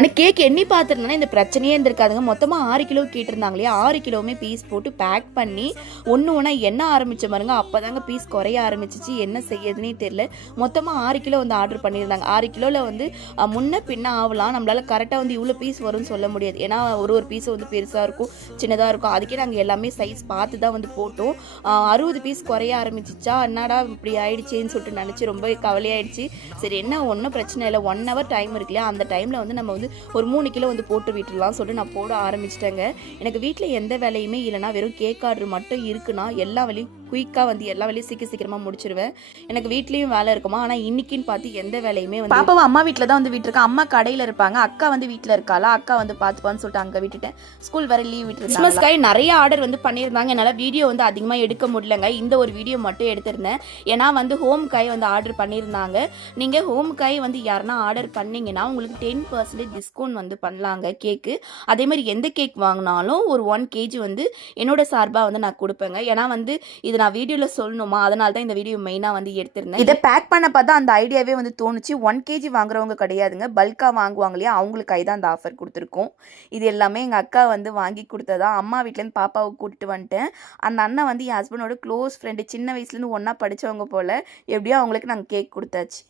ஆனால் கேக் எண்ணி பார்த்துருந்தேன்னா இந்த பிரச்சனையே இருந்திருக்காதுங்க. மொத்தமாக ஆறு கிலோ கேட்டிருந்தாங்க இல்லையா ஆறு கிலோவுமே பீஸ் போட்டு பேக் பண்ணி ஒன்று ஒன்றா என்ன ஆரம்பிச்ச பாருங்க அப்போ தாங்க பீஸ் குறைய ஆரம்பிச்சிச்சு. என்ன செய்யறதுனே தெரில மொத்தமாக ஆறு கிலோ வந்து ஆர்டர் பண்ணியிருந்தாங்க. ஆறு கிலோவில் வந்து முன்ன பின்ன ஆகலாம் நம்மளால கரெக்டாக வந்து இவ்வளோ பீஸ் வரும்னு சொல்ல முடியாது. ஏன்னா ஒரு ஒரு பீஸ் வந்து பெருசாக இருக்கும் சின்னதாக இருக்கும். அதுக்கே நாங்கள் எல்லாமே சைஸ் பார்த்து தான் வந்து போட்டோம். அறுபது பீஸ் குறைய ஆரம்பிச்சிச்சா? என்னடா இப்படி ஆயிடுச்சேன்னு சொல்லிட்டு நினச்சி ரொம்ப கவலையாயிடுச்சு. சரி என்ன ஒன்றும் பிரச்சனை இல்லை. ஒன் ஹவர் டைம் இருக்கு இல்லையா? அந்த டைமில் வந்து நம்ம வந்து ஒரு மூணு கிலோ வந்து போட்டு விட்டுடலாம் சொல்லிட்டு நான் போட ஆரம்பிச்சிட்டேங்க. எனக்கு வீட்டில் எந்த வேலையுமே இல்லைனா வெறும் கேக் ஆர்டர் மட்டும் இருக்குன்னா எல்லா வேலையும் குயிக்காக வந்து எல்லா வேலையும் சீக்கிரம் சீக்கிரமாக முடிச்சிருவேன். எனக்கு வீட்லேயும் வேலை இருக்குமா? ஆனால் இன்னைக்குன்னு பார்த்து எந்த வேலையுமே வந்து பாப்பாவும் அம்மா வீட்டில் தான் வந்து விட்டுருக்கேன் அம்மா கடையில் இருப்பாங்க. அக்கா வந்து வீட்டில் இருக்காளா? அக்கா வந்து பார்த்துப்பான்னு சொல்லிட்டு அங்கே விட்டுட்டேன். ஸ்கூல் வர லீவ் விட்டு கிறிஸ்மஸ்க்காய் நிறைய ஆர்டர் வந்து பண்ணியிருந்தாங்க. என்னால் வீடியோ வந்து அதிகமாக எடுக்க முடியலங்க. இந்த ஒரு வீடியோ மட்டும் எடுத்திருந்தேன். ஏன்னா வந்து ஹோம் காய் வந்து ஆர்டர் பண்ணியிருந்தாங்க. நீங்கள் ஹோம் காய் வந்து யாருன்னா ஆர்டர் பண்ணீங்கன்னா உங்களுக்கு டென் பர்சன்டேஜ் டிஸ்கவுண்ட் வந்து பண்ணலாங்க கேக்கு அதே மாதிரி எந்த கேக் வாங்கினாலும் ஒரு ஒன் கேஜி வந்து என்னோட சார்பாக வந்து நான் கொடுப்பேங்க. ஏன்னா வந்து இது நான் வீடியோவில் சொல்லணுமா? அதனால தான் இந்த வீடியோ மெயினாக வந்து எடுத்திருந்தேன். இதை பேக் பண்ண பார்த்தா அந்த ஐடியாவே வந்து தோணுச்சு. ஒன் கேஜி வாங்குறவங்க கிடையாதுங்க. பல்காக வாங்குவாங்க இல்லையா? கை தான் அந்த ஆஃபர் கொடுத்துருக்கோம். இது எல்லாமே எங்கள் அக்கா வந்து வாங்கி கொடுத்ததா? அம்மா வீட்டிலேருந்து பாப்பாவை கூட்டிட்டு வந்துட்டேன். அந்த அண்ணன் வந்து என் ஹஸ்பண்டோட க்ளோஸ் ஃப்ரெண்டு சின்ன வயசுலேருந்து ஒன்றா படித்தவங்க போல் எப்படியோ அவங்களுக்கு நாங்கள் கேக் கொடுத்தாச்சு.